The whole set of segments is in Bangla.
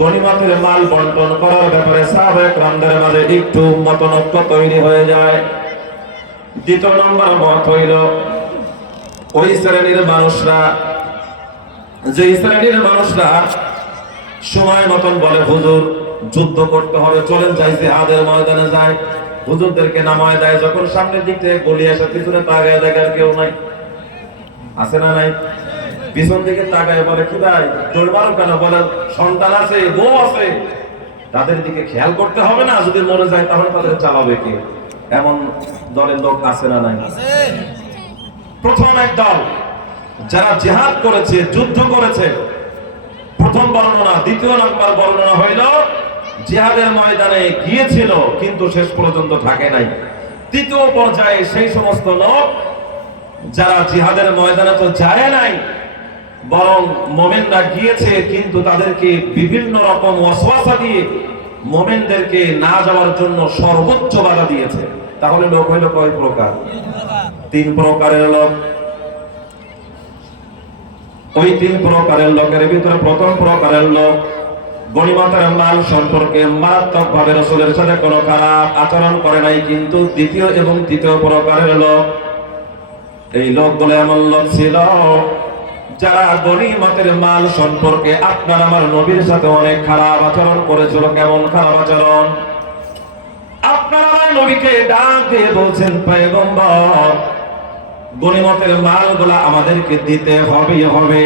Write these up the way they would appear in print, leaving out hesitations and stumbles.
গনিমতের মাল বন্টন করার ব্যাপারে সাহাবায়ে কেরামদের মাঝে একটু মতনৈক্য তৈরি হয়ে যায়। দ্বিতীয় নম্বর মত হইল ওই শ্রেণীর মানুষরা, যে শ্রেণীর মানুষরা সময় মতন বলে হুজুর যুদ্ধ করতে হবে, চলেন যাই জিহাদের ময়দানে যায়, হুজুরদেরকে নামায় দেয়, যখন সামনের দিক থেকে বলি আসে পিছনে তাকায় দেখার কেউ নাই, আছে না নাই? পিছন দিকে তাকায় বলে কি ভাই দৌড় মারো কেন, বলে সন্তান আছে, বউ আছে, তাদের দিকে খেয়াল করতে হবে না, যদি মরে যায় তাহলে তাদের চালাবে কে? এমন দলের লোক আছে না নাই? প্রথম এক দল যারা জিহাদ করেছে, যুদ্ধ করেছে, প্রথম বর্ণনা। দ্বিতীয় নম্বর বর্ণনা হইল জিহাদের ময়দানে গিয়েছিল কিন্তু শেষ পর্যন্ত থাকে নাই। তৃতীয় পর্যায়ে সেই সমস্ত লোক যারা জিহাদের ময়দানে তো যায় নাই, বরং মুমিনরা গিয়েছে কিন্তু তাদেরকে বিভিন্ন রকম ওয়াসওয়াসা দিয়ে মুমিনদেরকে না যাওয়ার জন্য সর্বোচ্চ বাধা দিয়েছে। তাহলে লোক হইল কয় প্রকার? তিন প্রকারের লোক। ওই তিন প্রকারের লোকের ভিতরে প্রথম প্রকারের লোক গনিমতের মাল সম্পর্কে মারাত্মকভাবে রাসূলের সাথে কোনো খারাপ আচরণ করে নাই, কিন্তু দ্বিতীয় এবং তৃতীয় প্রকারের লোক, এই লোকগুলো এমন লোক ছিল যারা গনিমতের মাল সম্পর্কে আপনার আমার নবীর সাথে অনেক খারাপ আচরণ করেছিল। কেমন খারাপ আচরণ? আপনার আমার নবীকে ডাক দিয়ে বলছেন, পয়গম্বর গনিমতের মালগুলা আমাদেরকে দিতে হবে।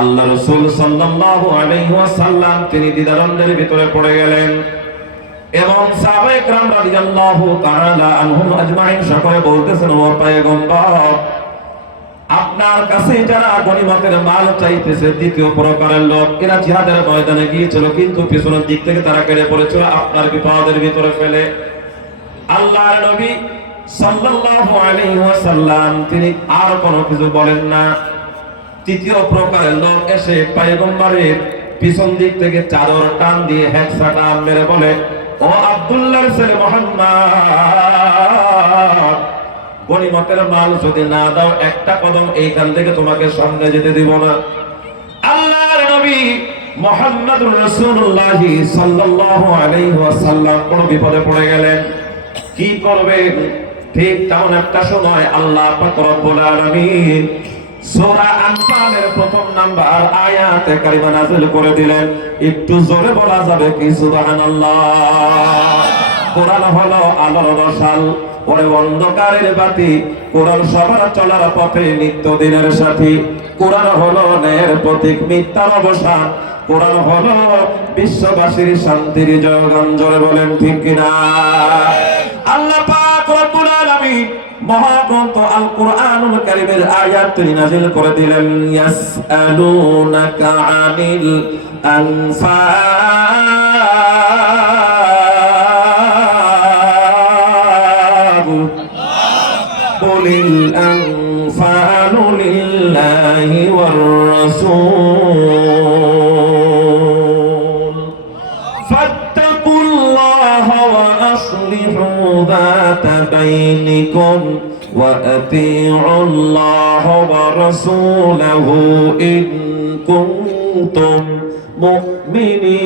আল্লাহ রাসূল সাল্লাল্লাহু আলাইহি ওয়াসাল্লাম তিনি দ্বিধাদ্বন্দ্বের ভিতরে পড়ে গেলেন এবং সাহাবায়ে কেরাম রাদিয়াল্লাহু তাআলা আনহুম আজমাইন সকলে বলতেছেন, ও পয়গম্বর আপনার কাছে যারা গনিমতের মাল চাইতেছে দ্বিতীয় প্রকারের লোক, এরা জিহাদের ময়দানে গিয়েছিল কিন্তু পিছনের দিক থেকে তারা কেড়ে পড়েছিল আপনার বিপদের ভিতরে ফেলে। আল্লাহর নবী সাল্লাল্লাহু আলাইহি ওয়াসাল্লাম তিনি আর কোনো কিছু বলেন না। তৃতীয় প্রকারের লোক এসে পয়গম্বরের পিছন দিক থেকে চাদর টান দিয়ে হেকসা টান মেরে বলে, ও আব্দুল্লাহর ছেলে মুহাম্মদ গনিমতের মাল যদি না দাও একটা কদম এইখান থেকে তোমাকে সামনে যেতে দিব না। আল্লাহর নবী মুহাম্মদুর রাসূলুল্লাহ সাল্লাল্লাহু আলাইহি ওয়াসাল্লাম বড় বিপদে পড়ে গেলেন। কি করবেন? ঠিক তেমন একটা সময় আল্লাহ পাক রব্বুল আলামিন সূরা আনফালের প্রথম নাম্বার আয়াতে কারিমা নাযিল করে দিলেন। একটু জোরে বলা যাবে কি সুবহানাল্লাহ? কোরআন হলো আলোর মশাল, ওরে অন্ধকারের বাতি, কোরআন সবার চলার পথে নিত্যদিনের সাথী, কোরআন হলো ন্যায়ের প্রতীক, মিথ্যার অবসান, কোরআন হলো বিশ্ববাসীর শান্তির জয়গান। জোরে বলেন ঠিক কিনা? আল্লাহ পাক রব্বুল আলামিন মহাগ্রন্থ আল কোরআনুল কারীমের আয়াত তিনি নাযিল করে দিলেন, ইয়াসআলুনাকা আনিল আনফাল কুলিল আনফালু লিল্লাহি ওয়ার রাসূল ফাত্তাকুল্লাহা ওয়া আসলিহু যাতা বাইনিকুম ওয়া আতিউল্লাহা ওয়া রাসূলাহু ইন কুনতুম মুমিনিন।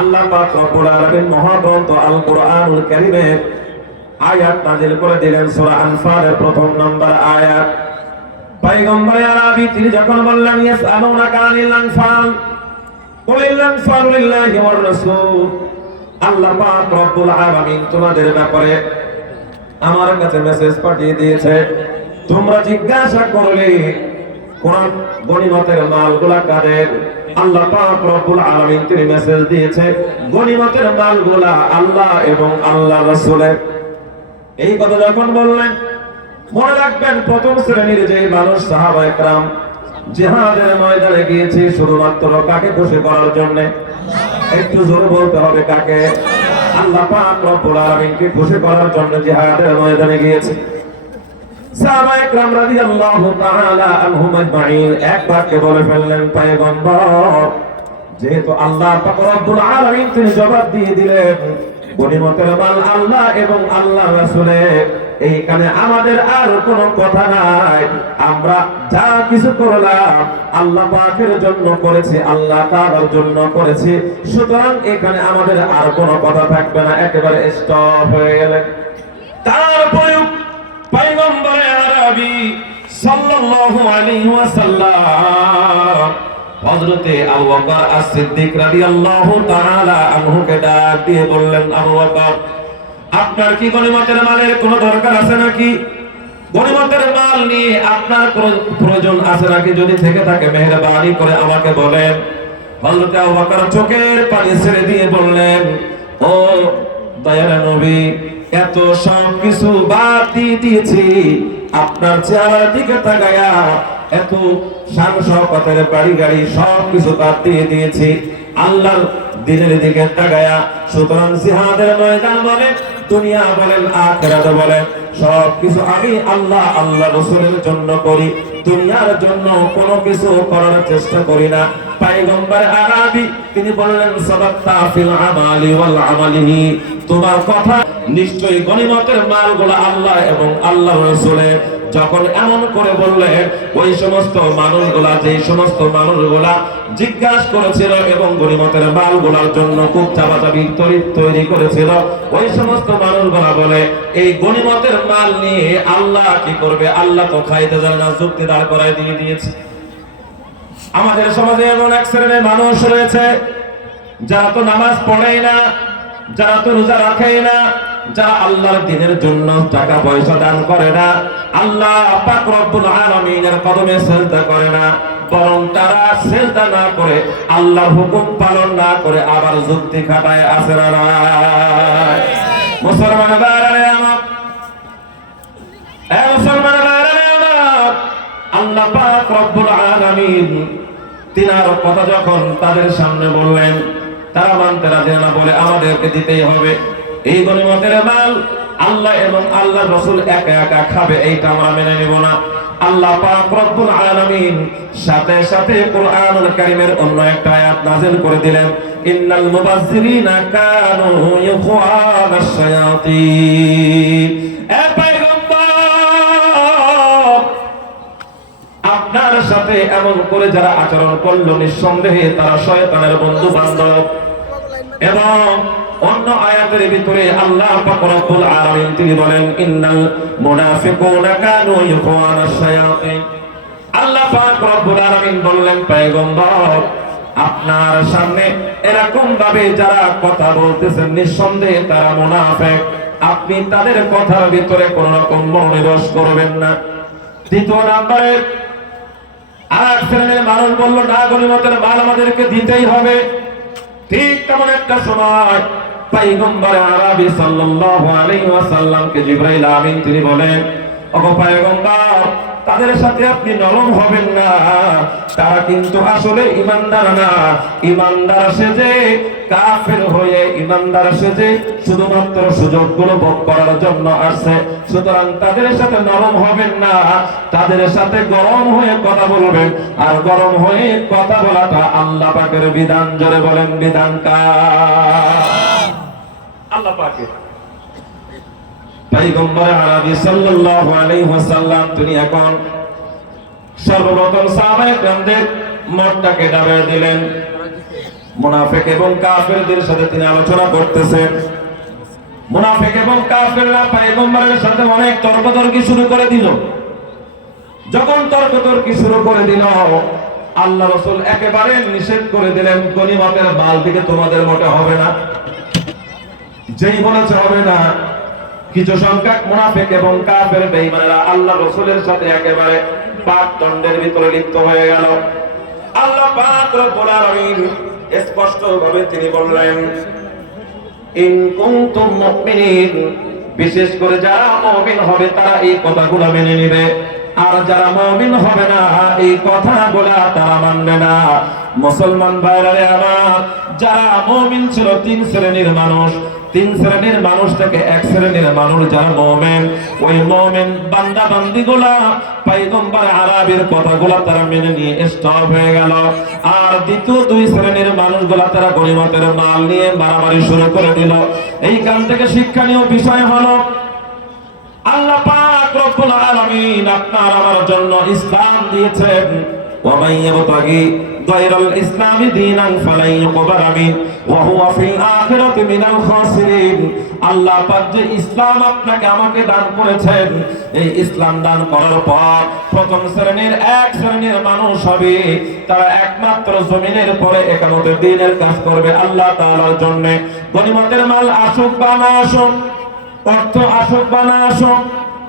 আল্লাহ পাক রব্বুল আলামিন মহাগ্রন্থ আল কোরআনুল কারীমের আয়াত নাযিল করে দিলেন সূরা আনফালের প্রথম নাম্বার আয়াত। পয়গম্বর আরবি তিনি যখন বললেন ইয়াসআলুনাকা আনিল আনফাল কুলিল আনফালু লিল্লাহি ওয়ার রাসূল, আল্লাহ পাক রব্বুল আলামিন তোমাদের ব্যাপারে আমার কাছে মেসেজ পাঠিয়ে দিয়েছে। তোমরা জিজ্ঞাসা করলে কোরআন গনিমতের মালগুলা কাদের? আল্লাহ পাক রব্বুল আলামিন তিনি মেসেজ দিয়েছে গনিমতের মালগুলা আল্লাহ এবং আল্লাহর রাসূলের। এই কথা যখন বললেন, মনে রাখবেন প্রথম শ্রেণীর যে মানুষ সাহাবায়ে কেরাম জিহাদের ময়দানে গিয়েছে শুধুমাত্র কাকে খুশি করার জন্য? একটু জোরে বলতে হবে কাকে? আল্লাহ পাক রব্বুল আলামিনকে খুশি করার জন্য জিহাদের ময়দানে গিয়েছে। সাহাবায়ে কেরাম রাদিয়াল্লাহু তাআলা আনহুম আজমাইন এক বাক্যে বলে ফেললেন, পয়গম্বর যেহেতু আল্লাহ পাক রব্বুল আলামিন তিনি জবাব দিয়ে দিলেন গনিমতের মাল আল্লাহ এবং আল্লাহর রাসূলের, এইখানে আমাদের আর কোনো কথা নাই। আমরা যা কিছু করলাম আল্লাহ পাকের জন্য করেছি, আল্লাহ তাআলার জন্য করেছি। সুতরাং এখানে আমাদের আর কোনো কথা থাকবে না, একেবারে স্টপ হয়ে গেলে। তারপরে পয়গম্বরে আরবি সাল্লাল্লাহু আলাইহি ওয়াসাল্লাম হযরতে আবু বকর as-সিদ্দিক রাদিয়াল্লাহু তাআলা আনহুকে ডাক দিয়ে বললেন, আবু বকর, আপনার কি গনিমতের মালের কোনো দরকার আছে নাকি? গনিমতের মাল নিয়ে আপনার কোনো প্রয়োজন আছে নাকি? যদি থেকে থাকে মেহেরবানি করে আমাকে বলেন। হযরতে আবু বকর চোখের পানি ছেড়ে দিয়ে বললেন, ও দয়ার নবী, এত সব কিছু বাদ দিয়ে দিয়েছি, আপনার চেহারার দিকে তাকায়া এত শান শওকতের বাড়ি গাড়ি সব কিছু বাদ দিয়ে দিয়েছি আল্লাহর দিনের দিকে তাকায়া। সুতরাং জিহাদের ময়দান বলেন, দুনিয়া বলেন, আখিরাত বলেন, সব কিছু আমি আল্লাহ রাসূলের জন্য করি, দুনিয়ার জন্য কোনো কিছু করার চেষ্টা করি না। পয়গম্বর আরবি তিনি বললেন, সাদাক্তা ফিল আমালি ওয়াল আমালিহি, তোমার কথা নিশ্চয়ই গনিমতের মালগুলো আল্লাহ এবং আল্লাহর রাসূলের। যখন এমন করে বললেন, ওই সমস্ত মানুষগুলা, যে সমস্ত মানুষগুলা জিজ্ঞাসা করেছিল এবং গনিমতের মালগুলোর জন্য খুব চাপাচাপি তৈরি করেছিল, ওই সমস্ত মানুষগুলা বলে, এই গনিমতের মাল নিয়ে আল্লাহ কি করবে? আল্লাহ তো খাইতে জানে না, যুক্তি দাঁড় করায় দিয়ে দিয়েছে। আমাদের সমাজে এমন এক শ্রেণীর মানুষ রয়েছে যারা তো নামাজ পড়েই না, যারা তো রোজা রাখেই না, যারা আল্লাহর দ্বীনের জন্য টাকা পয়সা দান করে না, আল্লাহ পাক রব্বুল আলামিনের কদমে সিজদা করে না, বরং তারা সিজদা না করে আল্লাহর হুকুম পালন না করে আবার যুক্তি খাটায় আছে না। মুসলমান ভাইরা আমার, মুসলমান ভাইরা আমার, আল্লাহ পাক রব্বুল আলামিন তিনার কথা যখন তাদের সামনে বললেন, তারা মানতে রাজি না, বলে আমাদেরকে দিতেই হবে। এই গনিমতের মাল আল্লাহ এবং আল্লাহর রাসূল একা একা খাবে, এইটা আমরা মেনে নিব না। আল্লাহ পাক রব্বুল আলামিন সাথে সাথে কোরআনুল কারীমের অন্য একটা আয়াত নাযিল করে দিলেন, ইন্নাল মুবাযযিরিনা কানু ইখওয়ানাশ শায়াতিন। এ পয়গম্বর, আপনার সাথে এমন করে যারা আচরণ করলো, নিঃসন্দেহে তারা শয়তানের বন্ধু বান্ধব। এবং অন্য আয়াতের ভিতরে আল্লাহ পাক রব্বুল আলামিন তিনি বলেন, ইন্নাল মুনাফিকুনা কানু ইখওয়ানাশ শায়াতিন। আল্লাহ পাক রব্বুল আলামিন বললেন, পয়গম্বর, আপনার সামনে এরকম ভাবে যারা কথা বলতেছেন, নিঃসন্দেহে তারা মুনাফিক। আপনি তাদের কথার ভিতরে কোন রকম মনোনিবেশ করবেন না। দ্বিতীয় নম্বরে আর শ্রেণীর মানুষ বলল, না, গনিমতের মাল আমাদেরকে দিতেই হবে। ঠিক তেমন একটা সময় পয়গম্বর আরবি সাল্লাল্লাহু আলাইহি ওয়াসাল্লামকে জিবরাইল আমিন তিনি বলেন, ওগো পয়গম্বর, তাদের সাথে আপনি নরম হবেন না, তারা কিন্তু আসলে ঈমানদার না। ঈমানদার সেজে, কাফের হয়ে ঈমানদার সেজে শুধুমাত্র সুযোগগুলো ভোগ করার জন্য আসছে। সুতরাং তাদের সাথে নরম হবেন না, তাদের সাথে গরম হয়ে কথা বলবেন। আর গরম হয়ে কথা বলাটা আল্লাহ পাকের বিধান। জোরে বলেন, বিধান কার? আল্লাহ পাকের। পয়গম্বর আরবি সাল্লাল্লাহু আলাইহি ওয়াসাল্লাম তিনি এখন সর্বপ্রথম সাহাবায়ে কেরামদের মতটাকে দাঁড়িয়ে দিলেন। মুনাফিক এবং কাফেরদের সাথে তিনি আলোচনা করতেছেন। মুনাফিক এবং কাফেররা পয়গম্বরের সাথে অনেক তর্কতর্কি শুরু করে দিল। যখন তর্কতর্কি শুরু করে দিল, আল্লাহ রাসূল একেবারে নিষেধ করে দিলেন, গনিমতের মাল থেকে তোমাদের মোটে হবে না। যেই বলেছে হবে না, কিছু সংখ্যক মুনাফিক এবং কাফের বেঈমানেরা আল্লাহ রাসূলের সাথে একেবারে পাকদণ্ডের ভিতরে লিপ্ত হয়ে গেল। আল্লাহ পাক রব্বুল আলামিন স্পষ্টভাবে তিনি বললেন, ইন কুনতুম মুমিনিন, বিশেষ করে যারা মুমিন হবে তারা এই কথাগুলো মেনে নেবে, আর যারা মুমিন হবে না এই কথাগুলো তারা মানবে না। মুসলমান ভাইরা আমার, যারা মুমিন ছিল তিন শ্রেণীর মানুষ। তিন শ্রেণীর মানুষ থেকে এক শ্রেণীর মানুষ যারা মুমিন, ওই মুমিন বান্দা বান্দিগুলা পয়গম্বর আরবির কথাগুলো তারা মেনে নিয়ে স্টপ হয়ে গেল। আর দ্বিতীয় দুই শ্রেণীর মানুষগুলা তারা গনিমতের মাল নিয়ে মারামারি শুরু করে দিল। এইখান থেকে শিক্ষণীয় বিষয় হলো, আল্লাহ পাক রব্বুল আলামিন আপনার আমার জন্য ইসলাম দিয়েছেন। ওয়া মান ইয়াবতাগি গায়রাল ইসলামি দীনান ফালাই ইউকবাল মিন ওয়া হুয়া ফিল আখিরাতি মিনাল খাসিরিন। আল্লাহ পাক যে ইসলাম আপনাকে আমাকে দান করেছেন, এই ইসলাম দান করার পর প্রথম শ্রেণীর এক শ্রেণীর মানুষ হবে, তারা একমাত্র জমিনের পরে একামতের দ্বীনের কাজ করবে আল্লাহ তাআলার জন্য। গনিমতের মাল আসুক বা না আসুক, অর্থ আসুক বা না আসুক,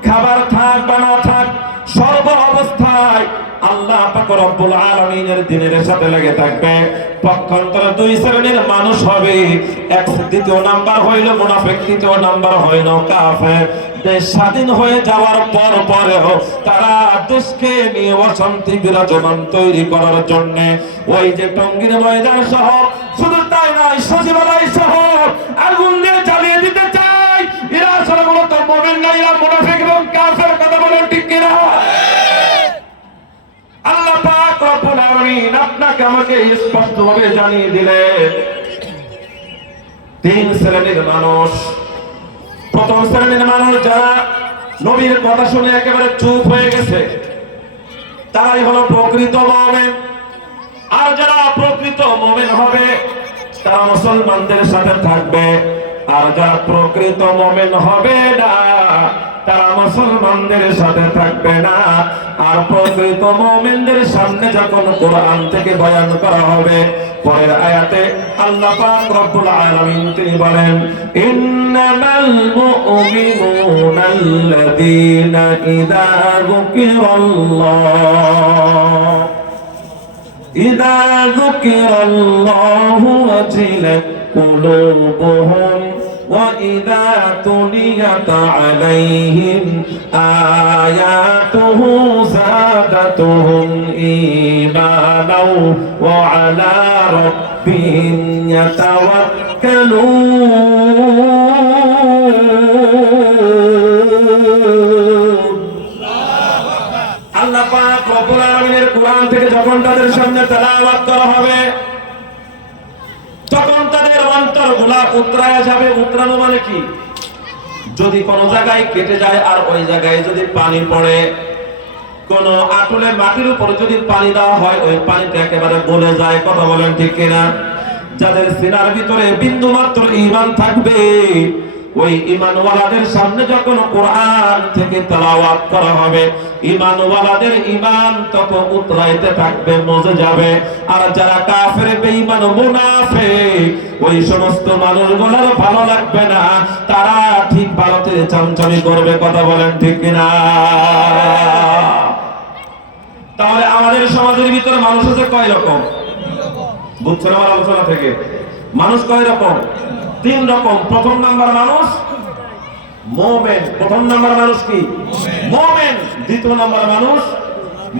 খাবার থাক বা না থাক, সর্ব অবস্থায় আল্লাহ পাক রব্বুল আলামিনের দ্বীনের সাথে লেগে থাকবে। পক্ষান্তরে দুই শ্রেণীর মানুষ হবে, এক দ্বিতীয় নাম্বার হইল মুনাফিক, তৃতীয় নাম্বার হইল কাফের। দেশ স্বাধীন হয়ে যাওয়ার পরেও তারা দেশকে নিয়ে অশান্তি বিরাজমান তৈরি করার জন্য ওই যে টঙ্গীর ময়দান সহ, শুধু তাই নয় সচিবালয় সহ আগুন দিয়ে জ্বালিয়ে দিতে চায়। এরা আসলে মূলত মুমিন না, এরা মুনাফিক এবং কাফের। কথা বলেন ঠিক কিনা? আল্লাহ পাক রব্বুল আলামিন আপনাকে আমাকে স্পষ্টভাবে জানিয়ে দিলেন তিন শ্রেণীর মানুষ। প্রথম শ্রেণীর মানুষ যারা নবীর কথা শুনে একেবারে চুপ হয়ে গেছে, তারাই হলো প্রকৃত মুমিন। আর যারা প্রকৃত মুমিন হবে তারা মুসলমানদের সাথে থাকবে, আর যারা প্রকৃত মুমিন হবে না তারা মুসলমানদের সাথে থাকবে না। আর প্রকৃত মুমিনদের সামনে যখন কোরআন থেকে বয়ান করা হবে, পরের আয়াতে আল্লাহ পাক রব্বুল আলামিন তিনি বলেন, ইন্নামাল মুমিনুনাল্লাযীনা ইযা যুকিরাল্লাহু ওয়াজিলাত কুলুবুহুম وَإِذَا تُلِيَتْ عَلَيْهِمْ آيَاتُهُ زَادَتْهُمْ إِيمَانًا وَعَلَى رَبِّهِمْ يَتَوَكَّلُونَ। আল্লাহ পাক রব্বুল আলামিনের কোরআন থেকে যখন তাদের সামনে তেলাওয়াত করা হবে, তখন তাদের অন্তরগুলা উতরায়া যাবে। উতরানো মানে কি? যদি কোনো জায়গায় কেটে যায় আর ওই জায়গায় যদি পানি পড়ে, কোন আটলে মাটির উপরে যদি পানি দেওয়া হয়, ওই পানিটা একেবারে গলে যায়। কথা বলেন ঠিক কিনা? যাদের সিনার ভিতরে বিন্দু মাত্র ঈমান থাকবে, ওই ঈমানওয়ালাদের সামনে যখন কোরআন থেকে তেলাওয়াত করা হবে, ঈমানওয়ালাদের ঈমান তখন উতরাইতে থাকবে, মজে যাবে। আর যারা কাফের, বেঈমান, মুনাফিক, ওই সমস্ত মানুষগুলোর ভালো লাগবে না, তারা ঠিক ভারতে চামচামি করবে। কথা বলেন ঠিক কিনা? তাহলে আমাদের সমাজের ভিতরে মানুষ আছে কয় রকম? বুঝছেন আমার আলোচনা থেকে? মানুষ কয় রকম? তিন রকম। প্রথম নাম্বার মানুষ মুমিন। প্রথম নাম্বার মানুষ কি? মুমিন। দ্বিতীয় নাম্বার মানুষ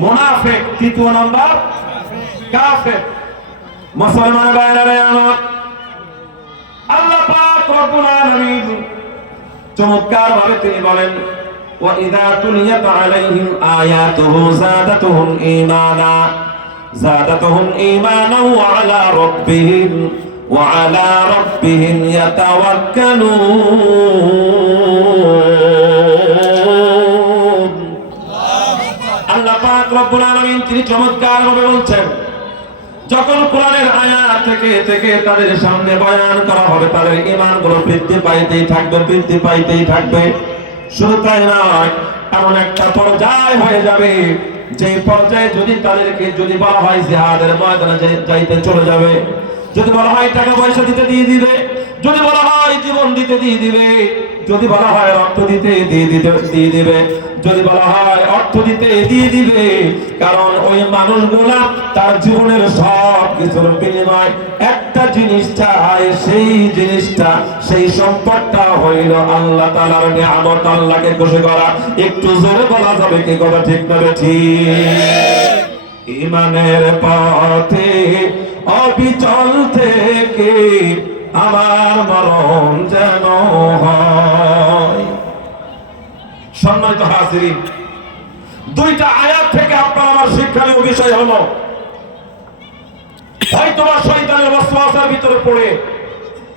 মুনাফিক। তৃতীয় নাম্বার কাফের। মুসলমান ভাইরা আমার, আল্লাহ পাক রব্বুল আলামিন চমৎকার ভাবে তিনি বলেন, وَإِذَا تُلِيَتْ عَلَيْهِمْ آيَاتُهُ زَادَتْهُمْ إِيمَانًا وَعَلَى رَبِّهِمْ يَتَوَكَّلُونَ। আল্লাহ পাক রব্বুল আলামিন তিনি চমৎকার ভাবে বলছেন, যখন কোরআনের আয়াত থেকে থেকে তাদের সামনে বয়ান করা হবে, তাদের ঈমানগুলো বৃদ্ধি পাইতেই থাকবে, বৃদ্ধি পাইতেই থাকবে। শুধু তাই নয়, এমন একটা পর্যায় হয়ে যাবে যে পর্যায়ে যদি তাদেরকে যদি বলা হয় জিহাদের ময়দানে যাইতে চলে যাবে, যদি বলা হয় টাকা পয়সা দিতে দিয়ে দিবে, যদি বলা হয় জীবন দিতে দিয়ে দিবে, যদি বলা হয় রক্ত দিতে দিয়ে দিবে, যদি বলা হয় অর্থ দিতে দিয়ে দিবে। কারণ ওই মানুষগুলা তার জীবনের সব কিছুর বিনিময় একটা জিনিস চায়, সেই জিনিসটা, সেই সম্পদটা হইল আল্লাহ তাআলার নিয়ামত, আল্লাহকে খুশি করা। একটু জোরে বলা যাবে কি কথা ঠিক না ঠিক? ঈমানের পথে অবিচল থেকে আমার মরণ যেন হয়। সম্মানিত হাজিরিন, দুইটা আয়াত থেকে আপনার আমার শিক্ষণীয় বিষয় হলো, হয়তোবা শয়তানের ওয়াসওয়াসার ভিতরে পড়ে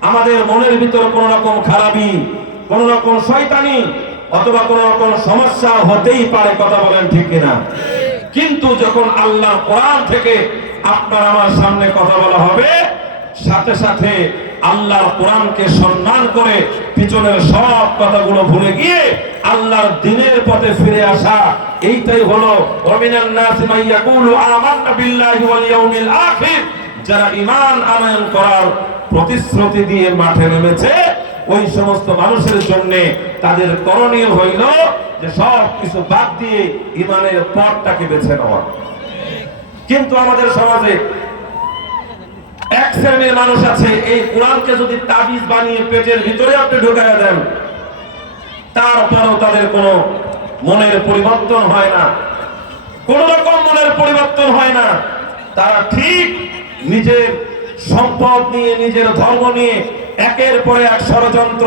আমাদের মনের ভিতরে কোন রকম খারাপি, কোন রকম শয়তানি অথবা কোন রকম সমস্যা হতেই পারে, কথা বলেন ঠিক কিনা? কিন্তু যখন আল্লাহর কোরআন থেকে আপনার আমার সামনে কথা বলা হবে, সাথে সাথে আল্লাহর কোরআনকে সম্মান করে পিছনের সব কথাগুলো ভুলে গিয়ে আল্লাহর দ্বীনের পথে ফিরে আসা, এইটাই হলো ওয়ামিনান নাসি মান ইয়াকুলু আমান্না বিল্লাহি ওয়াল ইয়াউমিল আখির। যারা ঈমান আনয়ন করার প্রতিশ্রুতি দিয়ে মাঠে নেমেছে, ওই সমস্ত মানুষের জন্য তাদের করণীয় হইল যে সব কিছু বাদ দিয়ে ঈমানের পথটাকে বেছে নেওয়া। কিন্তু আমাদের সমাজে এক শ্রেণীর মানুষ আছে, এই কোরআনকে যদি তাবিজ বানিয়ে পেটের ভিতরে আপনি ঢুকাইয়া দেন, তারপরেও তাদের কোনো মনের পরিবর্তন হয় না, কোন রকম মনের পরিবর্তন হয় না। তারা ঠিক নিজের সম্পদ নিয়ে, নিজের ধর্ম নিয়ে একের পরে এক ষড়যন্ত্র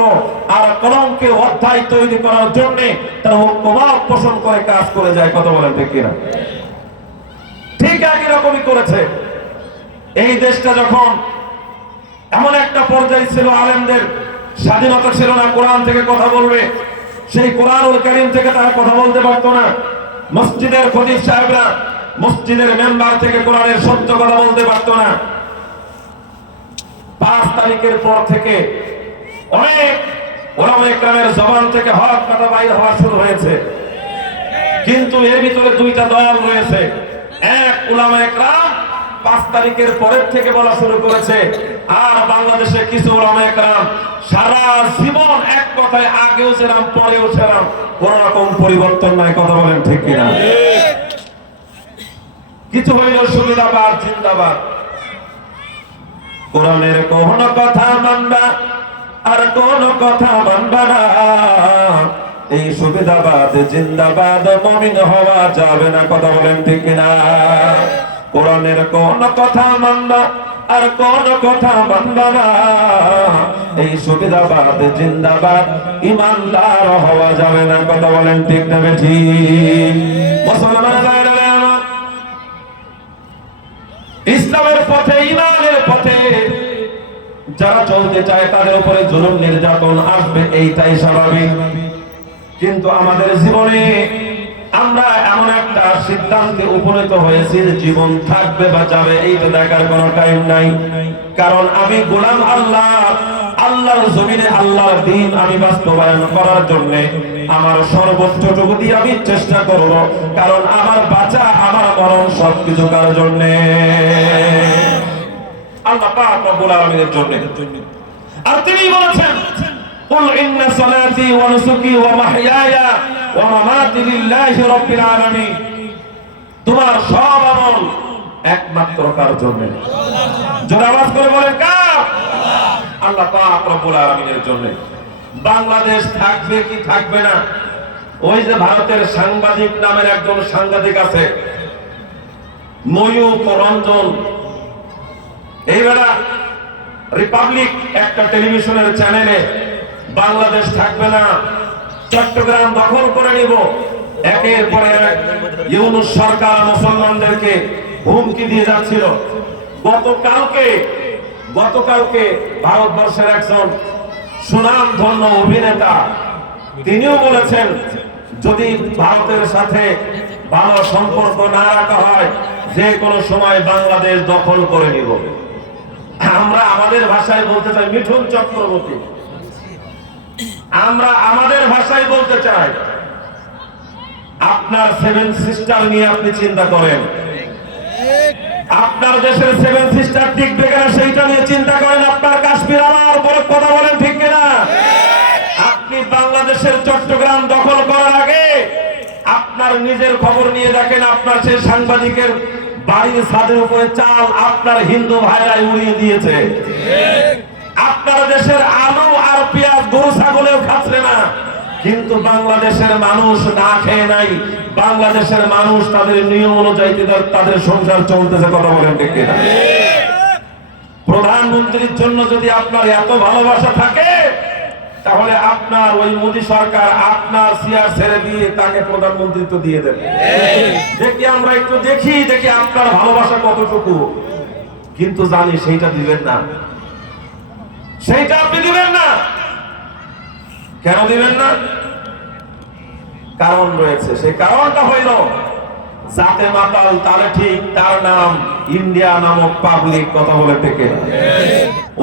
আর কলঙ্কে অধ্যায় তৈরি করার জন্য তারা ঐক্যভাব পোষণ করে কাজ করে যায়, কথা বলেন ঠিক কিনা? ঠিক একই রকমই করেছে। এই দেশটা যখন এমন একটা পর্যায়ে ছিল, আলেমদের স্বাধীনতা ছিল না, কোরআন থেকে কথা বলবে, সেই কোরআনুল কারীম থেকে তারা কথা বলতে পারতো না। মসজিদের খতিব সাহেবরা মসজিদের মেম্বার থেকে কোরআনের সত্য কথা বলতে পারতো না। 5 তারিখের পর থেকে অনেক ওলামায়ে কেরামের জবান থেকে হক কথা বাইর হওয়া শুরু হয়েছে, কিন্তু এর ভিতরে দুইটা দল রয়েছে। এক, ওলামায়ে কেরাম 5 তারিখের পরের থেকে বলা শুরু করেছে, আর বাংলাদেশে কিছু ওলামায়ে কেরাম সারা জীবন এক কথায় আগেও ছিলাম পরেও ছিলাম, কোন রকম পরিবর্তন নাই, কথা বলেন ঠিক কিনা? কিছু হইল সুবিধাবাদ জিন্দাবাদ, কোরআনের কোন কথা মানবা আর কোন কথা মানবা না, এই সুবিধাবাদ জিন্দাবাদ মুমিন হওয়া যাবে না, কথা বলেন ঠিক কিনা? কোরআনের কোন কথা মানবা আর কোন কথা মানবা না, এই সুবিধাবাদ জিন্দাবাদ ঈমানদার হওয়া যাবে না, কথা বলেন ঠিক না ঠিক? মুসলমানরা ইসলামের পথে, ঈমানের পথে যারা চলতে চায় তাদের উপরে জুলুম নির্যাতন আসবে, এইটাই স্বাভাবিক। কিন্তু আমাদের জীবনে আমরা এমন একটা সিদ্ধান্তে উপনীত হয়েছি যে জীবন থাকবে বা যাবে এইটা দেখার কোনো টাইম নাই। কারণ আমি গোলাম আল্লাহ, আল্লাহর জমিনে আল্লাহর দ্বীন আমি বাস্তবায়ন করার জন্য আমার সর্বোচ্চটুকু দিয়ে আমি চেষ্টা করব, কারণ আমার বাঁচা আমার মরণ সবকিছু কার জন্য? আল্লাহ পাক রব্বুল আলামিনের জন্য। আর তিনি বলেছেন, কুল ইন্না সালাতি ওয়া নুসুকি ওয়া মাহইয়ায়া ওয়া মামাতি লিল্লাহি রাব্বিল আলামিন। তোমার সব আমল একমাত্র কার জন্য? জোরে আওয়াজ করে বলেন, কার? আল্লাহ পাক রব্বুল আলামিনের জন্য। বাংলাদেশ থাকবে কি থাকবে না, ওই যে ভারতের সাংবাদিক নামের একজন সাংবাদিক আছে, ময়ূক রঞ্জন, এইবেলা রিপাবলিক একটা টেলিভিশনের চ্যানেলে বাংলাদেশ থাকবে না, চট্টগ্রাম দখল করে নিব, একের পর এক ইউনূস সরকার মুসলমানদেরকে হুমকি দিয়ে যাচ্ছিল। গতকালকে ভারতবর্ষের একজন সুনামধন্য অভিনেতা তিনিও বলেছেন, যদি ভারতের সাথে ভালো সম্পর্ক না রাখা হয়, যে কোনো সময় বাংলাদেশ দখল করে নিব। আমরা আমাদের ভাষায় বলতে চাই মিঠুন চক্রবর্তী, আমরা আমাদের ভাষায় বলতে চাই, আপনার 7 সিস্টার নিয়ে আপনি চিন্তা করেন, আপনার দেশের 7 সিস্টার টিকবে কিনা সেইটা নিয়ে চিন্তা করেন। আপনার কাশ্মীর আমার বড়, কথা বলেন ঠিক কিনা? আপনি বাংলাদেশের চট্টগ্রাম দখল করার আগে আপনার নিজের খবর নিয়ে দেখেন, আপনার সেই সাংবাদিকের বাড়ির ছাদের উপরে চাল আপনার হিন্দু ভাইরাই উড়িয়ে দিয়েছে। আপনার দেশের আলু আর পেঁয়াজ গরু ছাগলেও খাচ্ছে না, কিন্তু বাংলাদেশের মানুষ না খেয়ে নাই, বাংলাদেশের মানুষ তাদের নিয়ম অনুযায়ী তাদের সংসার চলতেছে, কথা বলেন ঠিক কিনা? প্রধানমন্ত্রীর জন্য যদি আপনার এত ভালোবাসা থাকে, তাহলে আপনার ওই মোদী সরকার আপনার চেয়ার ছেড়ে দিয়ে তাকে প্রধানমন্ত্রিত্ব দিয়ে দেবে। দেখি আমরা একটু দেখি আপনার ভালোবাসা কতটুকু। কিন্তু জানি সেইটা দিবেন না, সেইটা আপনি দিবেন না। কেন দিবেন না? কারণ রয়েছে। সেই কারণটা হইল জাতে মাতাল তাহলে ঠিক, তার নাম ইন্ডিয়া নামক পাবলিক। কথা বলে থেকে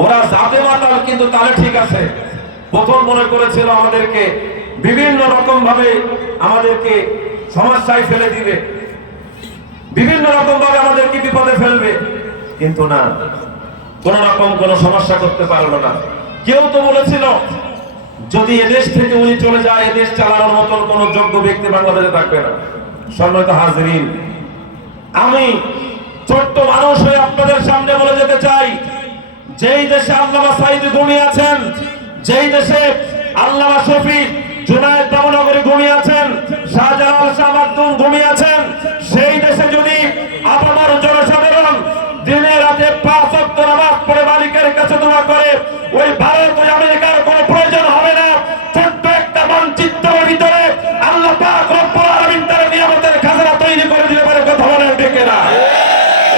ওরা জাতে মাতাল কিন্তু তাহলে ঠিক আছে। প্রথম মনে করেছিল আমাদেরকে বিভিন্ন রকম ভাবে আমাদেরকে সমস্যায় ফেলে দিবে, বিভিন্ন রকম ভাবে আমাদেরকে বিপদে ফেলবে, কিন্তু না, কোন রকম কোন সমস্যা করতে পারলো না। কেউ তো বলেছিল যদি এদেশ থেকে উনি চলে যায় এদেশ চালানোর মতন কোন যোগ্য ব্যক্তি বাংলাদেশে থাকবে না। সম্মানিত হাজিরিন, আমি ছোট্ট মানুষ হয়ে আপনাদের সামনে বলে যেতে চাই, যেই দেশে আল্লামা সাঈদ ঘুমিয়ে আছেন, যেই দেশে আল্লামা শফি জুনায়েদ নগরী ঘুমিয়ে আছেন, শাহজালাল শাহ মাকদুম ঘুমিয়ে আছেন, সেই দেশে যদি আপনার জনসাধারণ দিনে রাতে 5 ওয়াক্ত নামাজ পড়ে মালিকের কাছে দোয়া করে, ওই ভারত ওই আমেরিকার কোনো প্রয়োজন হবে না। ছোট্ট একটা মানচিত্রের ভিতরে আল্লাহ পাক রব্বুল আলামিন তার নিয়ামতের খাজানা তৈরি করে দিতে পারে। কথা বলেন ঠিক না?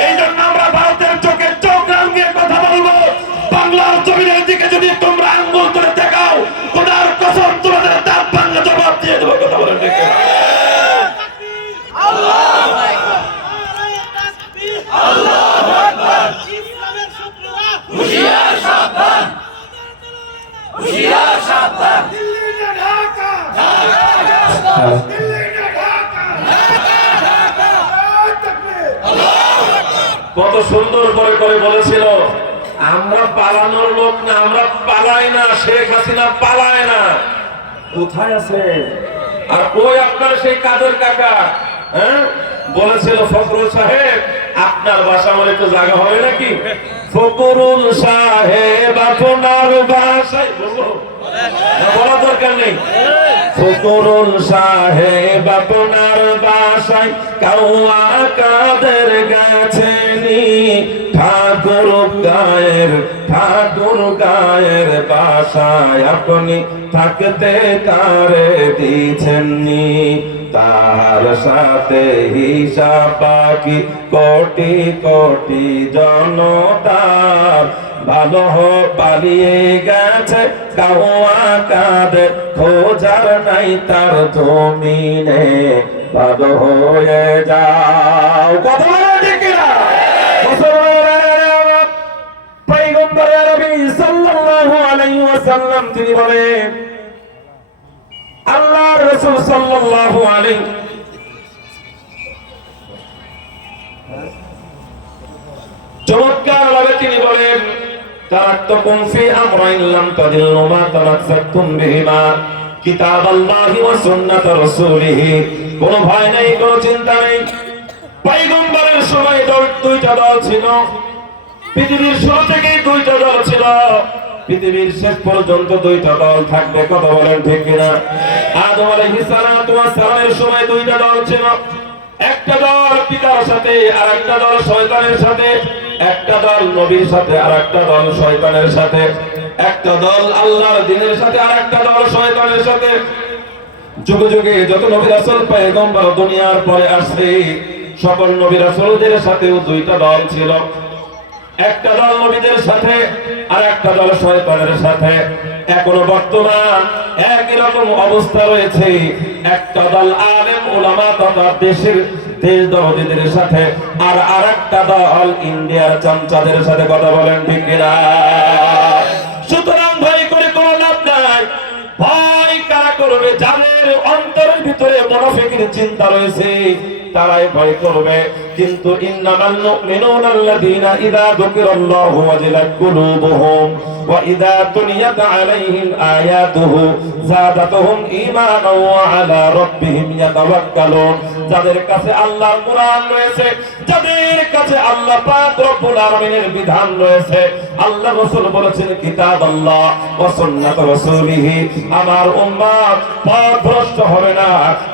এই জন্য আমরা ভারতের চোখে চোখ রাঙিয়ে কথা বলবো, বাংলার জমিনের দিকে যদি তোমরা আঙ্গুল তুলে দেখাও, খোদার কসম তোমাদের দাঁত ভাঙা জবাব দিয়ে দেবো। কথা বলেন ঠিক না? আল্লাহু আকবার, আল্লাহু আকবার। ইসলামের শত্রুরা হুঁশিয়ার, সাবধান, হুঁশিয়ার, সাবধান। দিল্লি না ঢাকা, দিল্লি না ঢাকা, আল্লাহু আকবার। কত সুন্দর করে করে বলেছিল, আমরা পালানোর লোক না, আমরা পালাই না, শেখ হাসিনা পালায় না। কোথায় আছে? আর ওই আপনার সেই কাদের কাকা বলেছিল ফখরুল সাহেব আপনার বাসা বলে তো জায়গা হবে নাকি? ফখরুল সাহেব আপনার বাসায় বলা দরকার নেই। ফখরুল সাহেব আপনার বাসায় কাউয়া কাদের গেছেনি, ঠাকুর গায়ের বাসায় আপনি থাকতে কারে দিয়েছেননি। তার সাথে হিসাব বাকি কোটি কোটি জনতার, ভালো পালিয়ে গেছে কাউয়া কাদের, খোঁজার নাই তার জমিনে, ভালো হয়ে যাও। কথা ঠিক না? পয়গম্বর আরবি সাল্লাল্লাহু আলাইহি ওয়াসাল্লাম তিনি বলেন, আল্লাহর রাসূল সাল্লাল্লাহু আলাইহি চমৎকার ভাবে তিনি বলেন, তারাক্তুকুম ফি আমরাইন লাম তাদিল্লু মা তামাসসাকতুম বিহিমা, কিতাবাল্লাহি ওয়া সুন্নাত রাসূলিহি। কোন ভয় নেই, কোন চিন্তা নেই। পয়গম্বরের সময় দুইটা দল ছিল, পৃথিবীর শুরু থেকেই দুইটা দল ছিল, পৃথিবীর শেষ পর্যন্ত দুইটা দল থাকবে। কথা বলেন ঠিক কিনা? আদম আলাইহিস সালাতু ওয়াস সালামের সময় দুইটা দল ছিল, একটা দল পিতার সাথে আর একটা দল শয়তানের সাথে, একটা দল নবীর সাথে আর একটা দল শয়তানের সাথে, একটা দল আল্লাহর দ্বীনের সাথে আর একটা দল শয়তানের সাথে। যুগে যুগে যত নবী রাসূল পয়গম্বর দুনিয়ার পরে আসছে, সকল নবী রাসূলদের সাথেও দুইটা দল ছিল, একটা দল নবীদের সাথে আর একটা দল শয়তানের সাথে। এখনো বর্তমান একই রকম অবস্থা রয়েছে, একটা দল আলেম উলামা তথা দেশের দেশদরদীদের সাথে আর আরেকটা দল ইন্ডিয়ার চামচাদের সাথে। কথা বলেন ঠিক কিনা? সুতরাং ভয় করে কোনো লাভ নাই। ভয় কারা করবে? যাদের অন্তরের ভিতরে মুনাফিকের চিন্তা রয়েছে তারাই ভয় করবে। কিন্তু ইন্নামাল মুমিনুনা আল্লাযীনা ইযা যুকিরাল্লাহু ওয়াজিলাত কুলুবুহুম ওয়া ইযা তুলিয়াত আলাইহিম আয়াতুহু যাদাতুহুম ঈমানান ওয়া আলা রাব্বিহিম ইয়াতাওয়াক্কালুন। যাদের কাছে আল্লাহর কোরআন রয়েছে, যাদের কাছে আল্লাহ পাক রব্বুল আলামিনের বিধান রয়েছে, আল্লাহ রাসূল বলেছেন কিতাবাল্লাহ ওয়া সুন্নাত রাসূলিহি, আমার উম্মত পথভ্রষ্ট হবে না।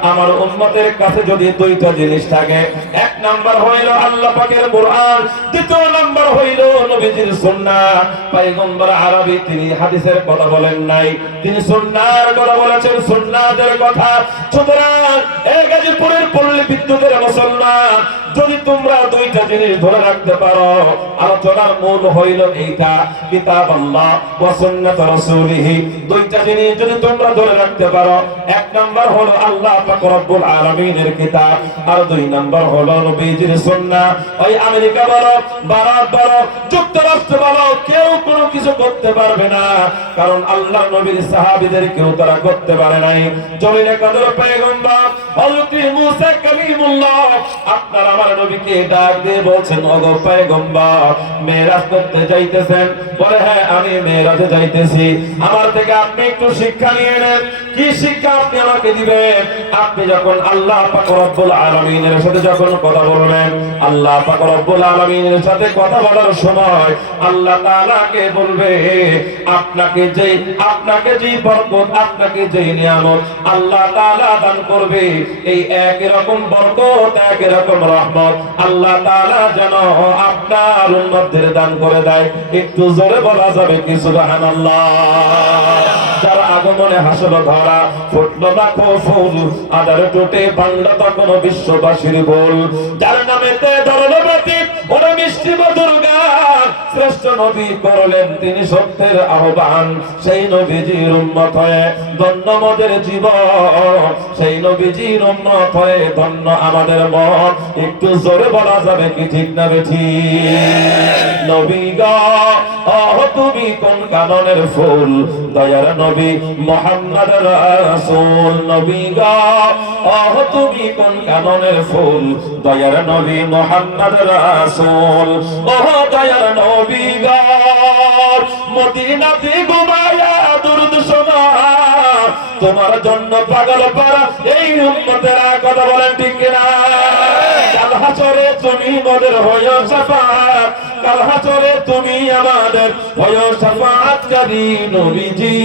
আমার উম্মতের কাছে যদি দুইটা জিনিস থাকে, এক নাম্বার হইল আল্লাহ পাকের কোরআন, দ্বিতীয় নাম্বার হইল নবীজির সুন্নাহ। পয়গম্বর আরবি তিনি হাদিসের কথা বলেন নাই, তিনি সুন্নাহর কথা বলেছেন, সুন্নাতের কথা। সুতরাং এই গাজীপুরের পল্লী বিদ্যুতের মুসলমান যদি তোমরা দুইটা জিনিস ধরে রাখতে পারো, আলোচনার মূল হইল এইটা, কিতাব আল্লাহ ওয়া সুন্নাত রাসূলিহি। দুইটা জিনিস যদি তোমরা ধরে রাখতে পারো, এক নাম্বার হলো আল্লাহ পাক রব্বুল আলামিনের কিতাব, আর দুই নাম্বার হলো নবীজির সুন্নাহ। ওই আমেরিকা বলো, ভারত বলো, যুক্তরাষ্ট্র বলো, কেউ কোনো কিছু করতে পারবে না, কারণ আল্লাহর নবীর সাহাবীদের কেউ তারা করতে পারে নাই। জমিনে কদর পয়গম্বর হযরত মুসা কালিমুল্লাহ আপনার আমার নবীকে ডাক দিয়ে বলছেন, ওগো পয়গম্বর মেরাজ করতে যাইতেছেন? বলে হ্যাঁ আমি মেরাজে যাইতেছি, আমার থেকে আপনি একটু শিক্ষা নিয়ে নেন। কি শিক্ষা আপনি আমাকে দিবেন? আপনি যখন আল্লাহ পাক রব্বুল আলামিনের সাথে যখন কথা বলবেন, আল্লাহ পাক রব্বুল আলামিনের সাথে কথা বলার সময় আল্লাহ তাআলাকে বলবে, আপনাকে যেই বরকত, আপনাকে যেই নিয়ামত আল্লাহ তাআলা দান করবে, এই একই রকম বরকত, একই রকম রহমত আল্লাহ তাআলা যেন আপনার উম্মতদের দান করে দেয়। একটু জোরে বলা যাবে কি সুবহানাল্লাহ? যার আগমনে হাসলো ধরা, ফুটলো লাখো ফুল, আদার টোটে বাংলা তখন বিশ্ববাসীর বল, যার নামেতে ধরলো বাতি ওরে মিষ্টি মধুর গান, শ্রেষ্ঠ নবী করলেন তিনি সত্যের আহ্বান। সেই নবীজির উম্মত হয়ে ধন্য মোদের জীবন, সেই নবীজির উম্মত হয়ে ধন্য আমাদের মন। একটু জোরে বলা যাবে কি ঠিক না বেঠিক? নবী গো তুমি কোন কাননের ফুল, দয়ার নবী মুহাম্মদ রাসূল। নবী গো তুমি কোন কাননের ফুল, দয়ার নবী মুহাম্মদ রাসূল। ও দয়ার নবী গো মদিনাতে ঘুমায়া দুরূদ শোনা, তোমার জন্য পাগল পারা এই উম্মতেরা, কথা বলেন ঠিক কিনা? কাল হাসরে তুমি মোদের হয়ে শাফাআত, কাল হাসরে তুমি আমাদের হয়ে শাফাআতকারী নবীজি।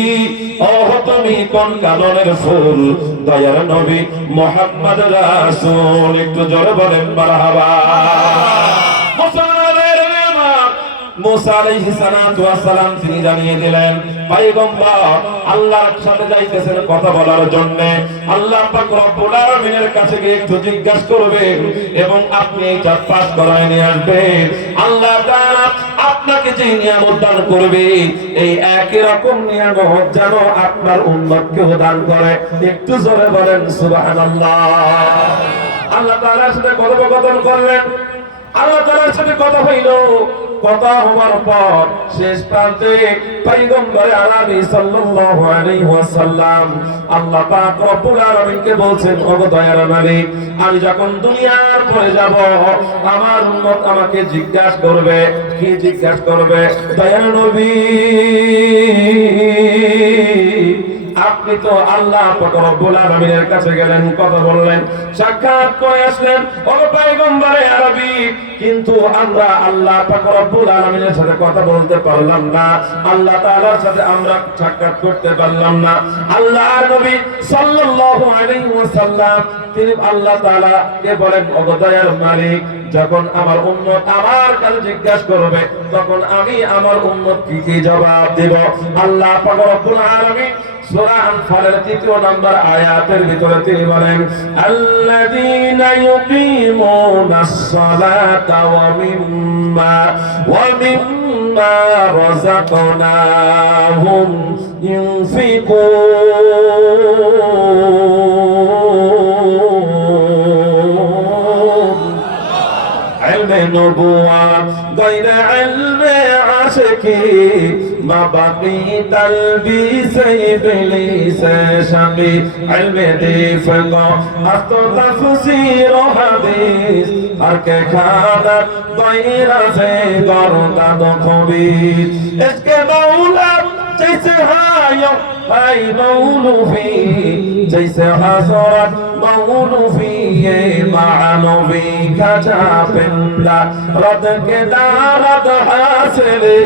ও তুমি কোন কাননের ফুল, দয়ার নবী মুহাম্মদ রাসূল। একটু জোরে বলেন মারহাবা। মুসা আলাইহিস সালাতু ওয়াস সালাম তিনি জানিয়ে দিলেন, পয়গম্বর আল্লাহর সাথে যাইতেছেন কথা বলার জন্য, আল্লাহ পাক রব্বুল আলামিনের কাছে গিয়ে একটু জিজ্ঞাসা করবেন এবং আপনি এটা পাঠ করায় নিয়ে আসবেন। আল্লাহ তাআলা আপনাকে যে নিয়ামত দান করবে, এই একই রকম নিয়ামত যেন আপনার উম্মতকেও দান করে। একটু জোরে বলেন সুবহানাল্লাহ। আল্লাহ তাআলার সাথে কথোপকথন করলেন, আল্লাহ তাআলার সাথে কথা হইল। কথা হওয়ার পর শেষ প্রান্তে পয়গম্বর আরবি সাল্লাল্লাহু আলাইহি ওয়াসাল্লাম আল্লাহ পাক রব্বুল আলামিনকে বলছেন, ওগো দয়ার মালিক, আমি যখন দুনিয়ার পরে যাব, আমার উম্মত আমাকে জিজ্ঞাসা করবে। কি জিজ্ঞাসা করবে? দয়ার নবী আপনি তো আল্লাহ পাক রব্বুল আলামিনের কাছে গেলেন, কথা বললেন, সাক্ষাৎ করে আসলেন, ও পয়গম্বরে আরবি, কিন্তু আমরা আল্লাহ পাক রব্বুল আলামিনের সাথে কথা বলতে পারলাম না, আল্লাহ তাআলার সাথে আমরা সাক্ষাৎ করতে পারলাম না। আল্লাহর নবী সাল্লাল্লাহু আলাইহি ওয়াসাল্লাম তিনি আল্লাহ তাআলা কে বলেন, ও দয়ার মালিক, যখন আমার উম্মত আমার কাছে জিজ্ঞাসা করবে, তখন আমি আমার উম্মত কি জবাব দেব? আল্লাহ পাক রব্বুল আলামিন সূরা আনফালের 3 নম্বর আয়াতের ভিতরে তিনি বলেন, আল্লাযীনা ইউকিমুনাস সালাতা ওয়া মিম্মা রাযাকনাহুম ইউনফিকুন। ইলমে নবুওয়াত গায়রা ইলমে আশিকি, মা বাকি তালবিস ইবলিস শামি, ইলমে দিফক আত তাফসীর হাদিস, আর কে খানা গায়রা সে গরদাদ খবীর। ইসকে মাওলা जैसे हायो हाय मौलवी, जैसे हजरत मौलवी ये मानवी का चापिंदा, रद के दारद हासिले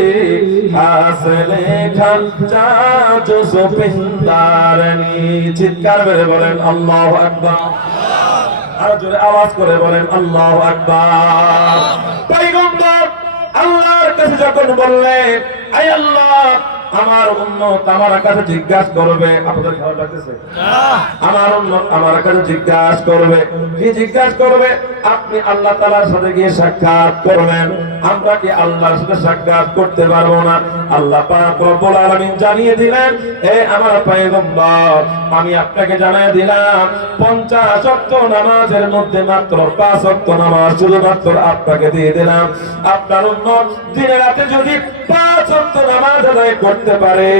हासिले खान चाचो सुपिंदारनी। চিৎকার করে বলেন আল্লাহু আকবার। আর জোরে আওয়াজ করে বলেন আল্লাহু আকবার। পয়গম্বর আল্লাহর কাছে যখন বললেন, আয় আল্লাহ আমার উম্মত আমার কাছে জিজ্ঞাসা করবে, আপনাদের ভালো লাগতেছে? আমার উম্মত আমার কাছে জিজ্ঞাসা করবে, কি জিজ্ঞাসা করবে? আপনি আল্লাহ তাআলার সাথে গিয়ে সাক্ষাৎ করবেন, আমরা কি আল্লাহর সাথে সাক্ষাৎ করতে পারবো না? আল্লাহ পাক রব্বুল আলামিন জানিয়ে দিলেন, হে আমার পয়গম্বর, আমি আপনাকে জানিয়ে দিলাম 50 ওয়াক্ত নামাজের মধ্যে মাত্র 5 ওয়াক্ত নামাজ শুধুমাত্র আপনাকে দিয়ে দিলাম। আপনার উম্মত দিনে রাতে যদি 5 ওয়াক্ত নামাজ আদায় করতে পারে,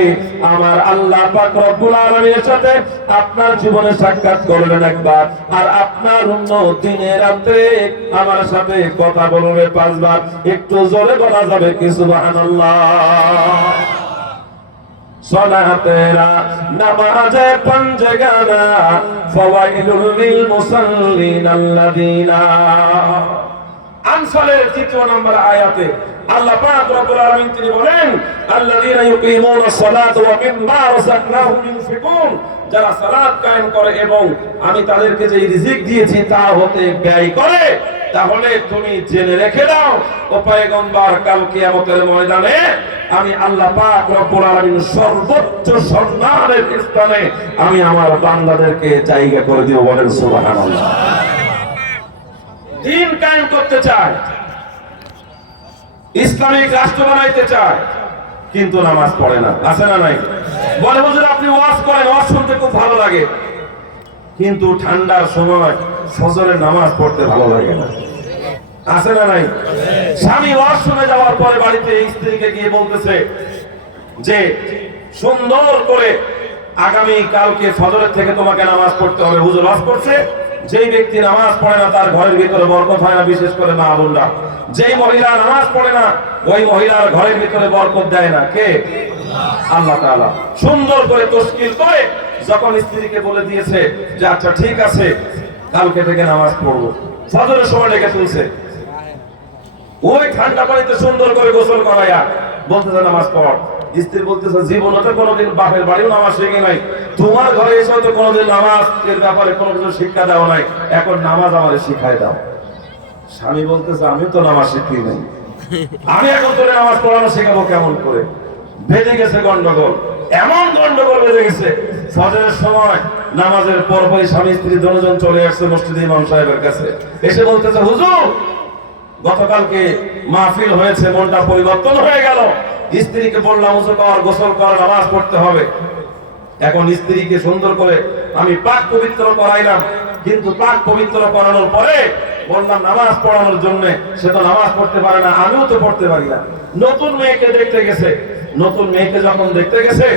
আমার আল্লাহ পাক রব্বুল আলামিনের সাথে আপনার জীবনে সাক্ষাৎ করবেন একবার, আর আপনার উম্মত দিনে রাতে আমার সাথে কথা বলবে 5 বার। একটু জোরে বলা যাবে কি সুবহানাল্লাহ? সলাতেরা নামাজে পঞ্জগানা ফাওয়াইলুল লিল মুসাল্লিন আল্লাযিনা। আনফালের 3 নম্বর আয়াতে আল্লাহ পাক রব্বুল আলামিন তিনি বলেন, আল্লাযিনা ইউকিমুনাস সালাতা ওয়া মিম্মা রাযাকনাহুম ইউনফিকুন, যারা সালাত কায়েম করে এবং আমি তাদেরকে যে রিজিক দিয়েছি তা হতে ব্যয় করে। তাহলে তুমি জেনে রেখে দাও ও পয়গম্বর, কাল কিয়ামতের ময়দানে আমি আল্লাহ পাক রব্বুল আলামিন সর্বোচ্চ সম্মানের স্থানে আমি আমার বান্দাদেরকে জায়গা করে দিব। বলেন সুবহানাল্লাহ। দিন কায়েম করতে চায়, ইসলামিক রাষ্ট্র বানাইতে চায়, কিন্তু নামাজ পড়ে না। আছে না নাই? বলে হুজুর আপনি ওয়াজ করেন, ওয়াজ শুনতে খুব ভালো লাগে, কিন্তু ঠান্ডার সময় ফজরের নামাজ পড়তে ভালো লাগে না। আছে না নাই? স্বামী ওয়াজ শুনে যাওয়ার পরে বাড়িতে স্ত্রীকে গিয়ে বলতেছে যে সুন্দর করে আগামী কালকে ফজরের থেকে তোমাকে নামাজ পড়তে হবে। হুজুর ওয়াজ করছে, যেই ব্যক্তি নামাজ পড়ে না তার ঘরের ভিতরে বরকত হয় না, বিশেষ করে মা বোনরা। যেই মহিলা নামাজ পড়ে না ওই মহিলার ঘরের ভিতরে বরকত দেয় না। কে? আল্লাহ তাআলা। সুন্দর করে তশকিল করে যখন স্ত্রীকে বলে দিয়েছে যে আচ্ছা ঠিক আছে কালকে থেকে নামাজ পড়বো, ফজরের সময় ডেকে তুলছে, ওই ঠান্ডা পানিতে সুন্দর করে গোসল করাইয়া বলতেছে নামাজ পড়। স্ত্রী বলতেছে জীবনে তো কোনোদিন বাপের বাড়িও নামাজ শিখে নাই, তোমার ঘরে এসেও তো কোনোদিন নামাজের ব্যাপারে কোনো কিছু শিক্ষা দাও নাই, এখন নামাজ আমাদের শিখাই দাও। স্বামী বলতেছে আমি তো নামাজ শিখি নাই, আমি এখন তোরে নামাজ পড়ানো শেখাবো কেমন করে? বেজে গেছে গন্ডগোল, এমন গন্ডগোল বেজে গেছে। ফজরের সময় নামাজের পরপরই স্বামী স্ত্রী দুজন চলে আসছে মসজিদে ইমাম সাহেবের কাছে, এসে বলতেছে হুজুর গতকালকে মাহফিল হয়েছে, মনটা পরিবর্তন হয়ে গেল। স্ত্রীকে বললাম ওযু কর, গোসল কর, নামাজ পড়তে হবে। এখন স্ত্রীকে সুন্দর করে আমি পাক পবিত্র করাইলাম, কিন্তু পাক পবিত্র করানোর পরে বললাম নামাজ পড়ানোর জন্য, সে তো নামাজ পড়তে পারে না, আমিও তো পড়তে পারি না। নতুন মেয়েকে দেখতে গেছে, নতুন মেয়েকে যখন দেখতে গেছে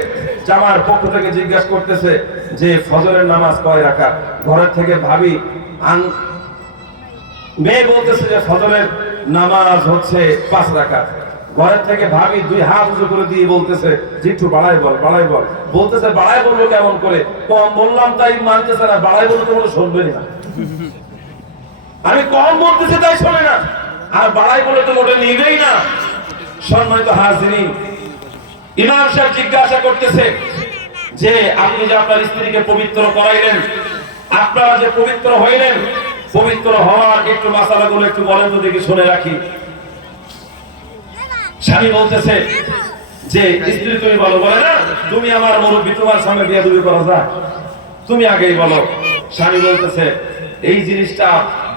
জামার পক্ষ থেকে জিজ্ঞাসা করতেছে যে ফজরের নামাজ কয় রাকাত? ঘরের থেকে ভাবি মেয়ে বলতেছে যে ফজরের নামাজ হচ্ছে 5 রাকাত। ঘরের থেকে ভাবি 2 হাত উঁচু করে দিয়ে বলতেছে যে একটু বাড়াই বল, বাড়াই বল। বলতেছে বাড়াই বলবো কেমন করে? কম বললাম তাই মানতেছে না, বাড়াই বলতে বলে শুনবেই না। আমি কম বলতেছি তাই শোনে না, আর বাড়াই বলে তো মোটে নিবেই না। সম্মানিত হাজিরিন, ইমাম সাহেব জিজ্ঞাসা করতেছে যে আপনি যে আপনার স্ত্রীকে পবিত্র করাইলেন, আপনারা যে পবিত্র হইলেন, পবিত্র হওয়ার একটু মাসালাগুলো একটু বলেন তো দেখি, শুনে রাখি। স্বামী বলতেছে যে স্ত্রী তুমি বলো। বলে না তুমি আমার মুরব্বী, তোমার সঙ্গে বিয়ে দুবি করা যায়, তুমি আগেই বলো। স্বামী বলতেছে এই জিনিসটা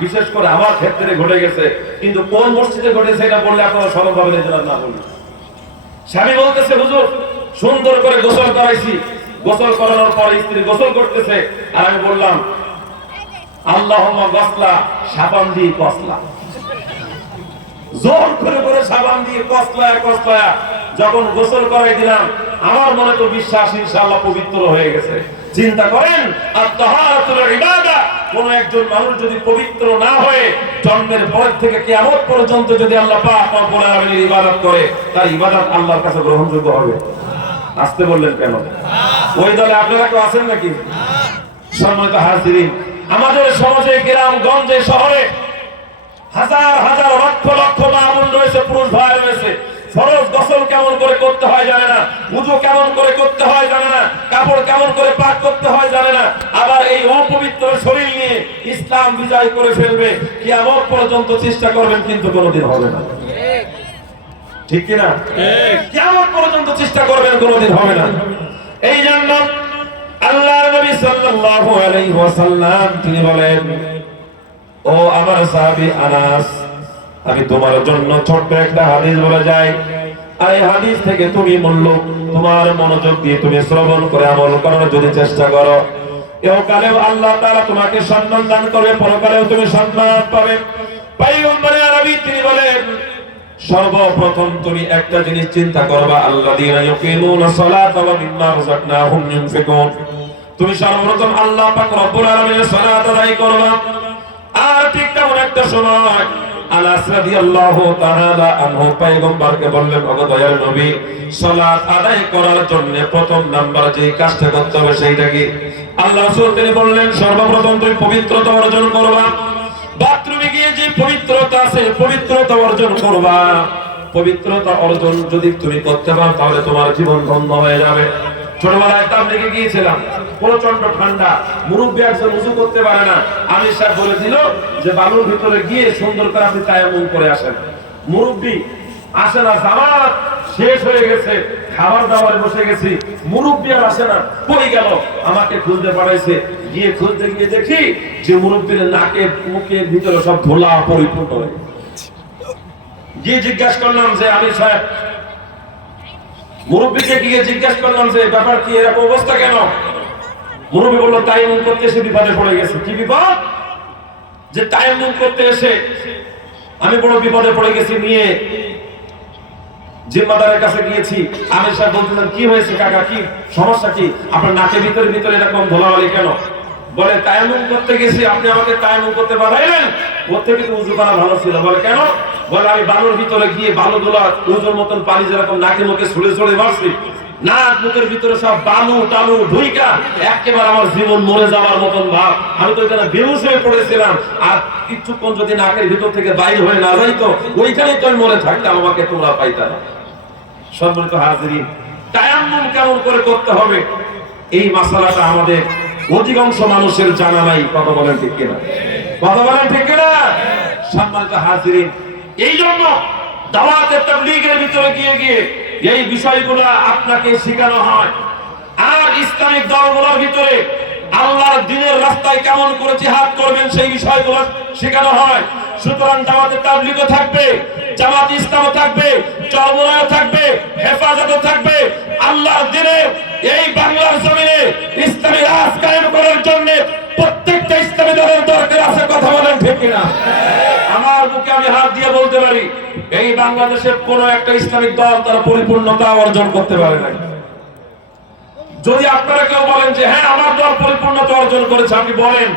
বিশেষ করে আমার ক্ষেত্রে ঘটে গেছে, কিন্তু কোন মসজিদে ঘটেছে এটা বললে আপনারা সরল ভাবে না বলি। স্বামী বলতেছে হুজুর সুন্দর করে গোসল করাইছি, গোসল করানোর পরে স্ত্রী গোসল করতেছে, আর আমি বললাম আল্লাহুম্মা গাসলা, সাবান দিয়ে কসলা, জোর করে সাবান দিয়ে কসলা যখন গোসল করাই দিলাম, আমার মনে তো বিশ্বাস ইনশাআল্লাহ পবিত্র হয়ে গেছে। চিন্তা করেন আত-তাহারাতুল ইবাদা, কোন একজন মানুষ যদি পবিত্র না হয়ে জন্মের পর থেকে কিয়ামত পর্যন্ত যদি আল্লাহ পাক রব্বুল আলামিনের ইবাদত করে, তার ইবাদত আল্লাহর কাছে গ্রহণযোগ্য হবে? আসতে বললেন কেন? ওই দলে আপনারা কেউ আছেন নাকি? সম্মানিত হাজিরিন, আমাদের সমাজে, গ্রাম গঞ্জে, শহরে হাজার হাজার লক্ষ লক্ষ মা বোন রয়েছে, পুরুষ ভাই রয়েছে, ফরজ গোসল কেমন করে করতে হয় জানে না, ওযু কেমন করে করতে হয় জানে না, কাপড় কেমন করে পাক করতে হয় জানে না। আবার এই অপবিত্র শরীর নিয়ে ইসলাম বিজয় করে ফেলবে, কিয়ামত পর্যন্ত চেষ্টা করবেন কিন্তু কোনোদিন হবে না। ঠিক কিনা? কিয়ামত পর্যন্ত চেষ্টা করবেন, কোনোদিন হবে না। এই জন্য আল্লাহর নবী সাল্লাল্লাহু আলাইহি ওয়াসাল্লাম তিনি বলেন, ও আমার সাহাবী আনাস, আমি তোমার জন্য ছোট্ট একটা হাদিস বলে যাই। আর এই হাদিস থেকে তুমি তোমার মনোযোগ দিয়ে তুমি শ্রবণ করে আমল করার যদি চেষ্টা করো, ইহকালেও আল্লাহ তাআলা তোমাকে সম্মান দান করবে, পরকালেও তুমি সম্মান পাবে। পয়গম্বর আরবী তিনি বলেন, সর্বপ্রথম তুমি একটা জিনিস চিন্তা করবা, আল্লাযীনা ইউকিমুনাস সালাতা ওয়া মিম্মা রাযাকনাহুম ইউনফিকুন। তুমি সর্বপ্রথম আল্লাহ পাক রব্বুল আলামিনের সালাত আদায় করবা। আর ঠিক তেমন একটা সময় আনাস রাদিয়াল্লাহু তাআলা আনহু পয়গম্বরকে বললেন, ওগো দয়ার নবী, সালাত আদায় করার জন্য প্রথম নাম্বার যে কাজটা করতে হবে সেইটা কি? আল্লাহ রাসূল তিনি বললেন, সর্বপ্রথম তুমি পবিত্রতা অর্জন করবা। বাথরুমে গিয়ে যে পবিত্রতা আছে, পবিত্রতা অর্জন করবা। পবিত্রতা অর্জন যদি তুমি করতে পারো তাহলে তোমার জীবন ধন্য হয়ে যাবে। ছোটবেলায় তাবলীগে গিয়েছিলাম, প্রচন্ড ঠান্ডা, মুরব্বী একজন ওযু করতে পারে না। আমির সাহেব বলে দিল যে বালুর ভিতরে গিয়ে সুন্দর করে আপনি তায়াম্মুম করে আসেন। মুরব্বী আসে না, জামাত শেষ হয়ে গেছে, খাবার দাবারে বসে গেছি, মুরব্বী আর আসে না, কই গেল? আমাকে খুঁজতে পাঠাইছে। গিয়ে খুঁজতে গিয়ে দেখি যে মুরব্বীর নাকে মুখের ভিতরে সব ধোলা পরিপূর্ণ হয়ে গেছে। গিয়ে জিজ্ঞাসা করলাম যে আমির সাহেব, মুরব্বীকে গিয়ে জিজ্ঞাসা করলাম যে ব্যাপার কি, এরকম অবস্থা কেন? মুরব্বী বলল, তায়াম্মুম করতে এসে বিপদে পড়ে গেছে। কি বিপদ? যে তায়াম্মুম করতে এসে আমি বড় বিপদে পড়ে গেছি। নিয়ে জিম্মাদারের কাছে গিয়েছি। আমির সাহেব বলতেছেন, কি হয়েছে কাকা, কি সমস্যা, কি আপনার নাকের ভিতরে এরকম ধোলাবালি কেন? বলে, তায়াম্মুম করতে গেছি, আপনি আমাকে তায়াম্মুম করতে পাঠাইলেন, ওর থেকে তো উযু করা ভালো ছিল। বলে, কেন? বলে, আমি বালুর ভিতরে গিয়ে বালুগুলা উযুর মতন পানি যেরকম নাকে মুখে ছুঁড়ে ছুঁড়ে মারছি, নাক মুখের ভিতরে সব বালু টালু ঢুইকা একেবারে আমার জীবন মরে যাওয়ার মতন ভাব। আমি তো এখানে বেহুশ হয়ে পড়েছিলাম, আর কিছুক্ষণ যদি নাকের ভিতর থেকে বাইরে হয়ে না যাইতো, ওইখানেই তো আমি মরে থাকতাম, আমাকে তোমরা পাইতা না। সম্মানিত হাজিরিন, তায়াম্মুম কেমন করে করতে হবে এই মাসালাটা আমাদের অধিকাংশ মানুষের জানা নাই। কথা বলেন ঠিক কিনা? কথা বলেন ঠিক কিনা? সম্মানিত হাজিরিন, এই জন্য দাওয়াতে তাবলীগের ভিতরে গিয়ে গিয়ে এই বিষয়গুলো আপনাকে শেখানো হয়। আর ইসলামিক দলগুলোর ভিতরে আল্লাহর দ্বীনের রাস্তায় কেমন করে জিহাদ করবেন সেই বিষয়গুলো শেখানো হয়। সুতরাং দাওয়াতে তাবলীগও থাকবে, জামাত ইসলামও থাকবে, চরমোনায়ও থাকবে, হেফাজতও থাকবে। আল্লাহর দ্বীনের এই বাংলার জমিনে ইসলামী রাজ কায়েম করার জন্য প্রত্যেকটা ইসলামী দলের দরকার আছে। কথা বলেন ঠিক কিনা? আমার মুখে আমি হাত দিয়ে বলতে পারি, এই বাংলাদেশের কোন একটা ইসলামিক দল তার পরিপূর্ণতা অর্জন করতে পারে নাই। যদি আপনারা কেউ বলেন যে হ্যাঁ আমার দল পরিপূর্ণতা অর্জন করেছে, আপনি বলেন,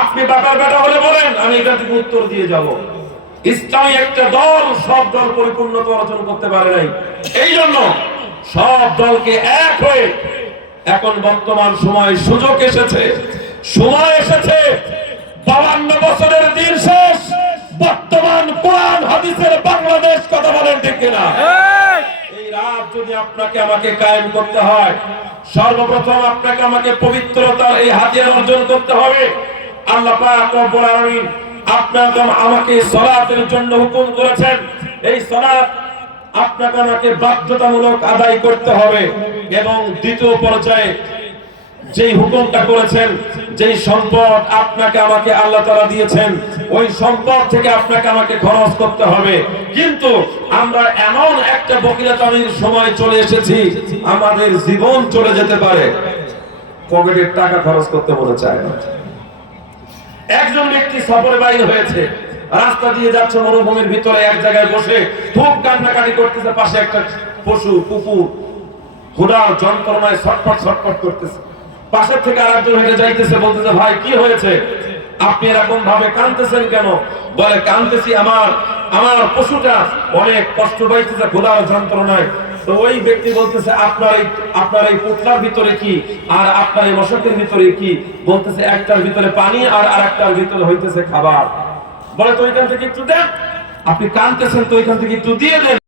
আপনি বাবার বেটা হলে বলেন, আমি এটা থেকে উত্তর দিয়ে যাব। ইসলামী একটা দল সব দল পরিপূর্ণতা অর্জন করতে পারে নাই। এই জন্য সব দলকে এক হয়ে এখন বর্তমান সময় সুযোগ এসেছে, সময় এসেছে। 52 বছরের দিন শেষ, বর্তমান কোরআন হাদিসের বাংলাদেশ। কথা বলেন ঠিক কিনা? এই রাত যদি আপনাকে আমাকে কায়েম করতে হয়, সর্বপ্রথম আপনাকে আমাকে পবিত্রতার এই হাতিয়ার অর্জন করতে হবে। আল্লাহ পাক রব্বুল আলামিন আপনাকে আমাকে সালাতের জন্য হুকুম করেছেন। এই সালাত আপনাকে আমাকে বাধ্যতামূলক আদায় করতে হবে। এবং দ্বিতীয় পর্যায়ে যেই হুকুমটা করেছেন, যেই সম্পদ আপনাকে আমাকে আল্লাহ তাআলা দিয়েছেন, ওই সম্পদ থেকে আপনাকে আমাকে খরচ করতে হবে। কিন্তু আমরা এমন একটা বকিলাতামির সময় চলে এসেছি, আমাদের জীবন চলে যেতে পারে, পকেটের টাকা খরচ করতে মনে চায় না। একজন ব্যক্তি সফরে বাইরে হয়েছে, রাস্তা দিয়ে যাচ্ছে মরুভূমির ভিতরে, এক জায়গায় বসে খুব কান্নাকাটি করতেছে। পাশে একটা পশু কুকুর ক্ষুধার যন্ত্রণায় ছটফট ছটফট করতেছে। পাশের থেকে আরেকজন হেঁটে যাইতেছে, বলতেছে, ভাই কি হয়েছে, আপনি এরকম ভাবে কাঁদতেছেন কেন? বলে, কাঁদতেছি আমার পশুটা অনেক কষ্ট পাইতেছে ক্ষুধার যন্ত্রণায়। তো ওই ব্যক্তি বলতেছে, আপনার এই পুতলার ভিতরে কি আর আপনার এই মশকের ভিতরে কি? বলতেছে, একটার ভিতরে পানি আর আরেকটার ভিতরে হইতেছে খাবার। বলে, তো ওইখান থেকে একটু দেন, আপনি কাঁদতেছেন তো ওইখান থেকে একটু দিয়ে দেন।